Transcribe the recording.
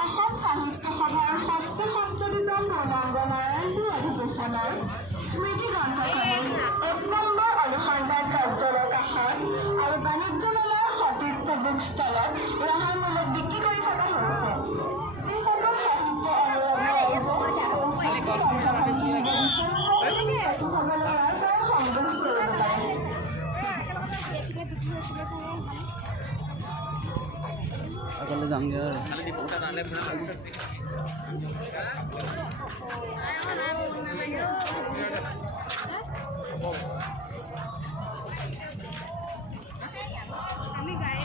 অসম সাহিত্য সভাৰ ৬৭তম পূৰ্ণাংগনাৰায়ণপুৰ অধিৱেশনৰ স্মৃতি গ্ৰন্থখনৰ ১ নম্বৰ অনুসন্ধান কাৰ্যালয়ৰ কাষত আৰু বাণিজ্য মেলাৰ সতীৰ্থ বুক ষ্টলত ৰেহাই মূল্যত বিক্ৰী কৰি থকা হৈছে। যিসকল সাহিত্য অনুৰাগী সংগ্ৰহ কৰিব পাৰে। আগলে যামগে আৰু আমি গাড়ী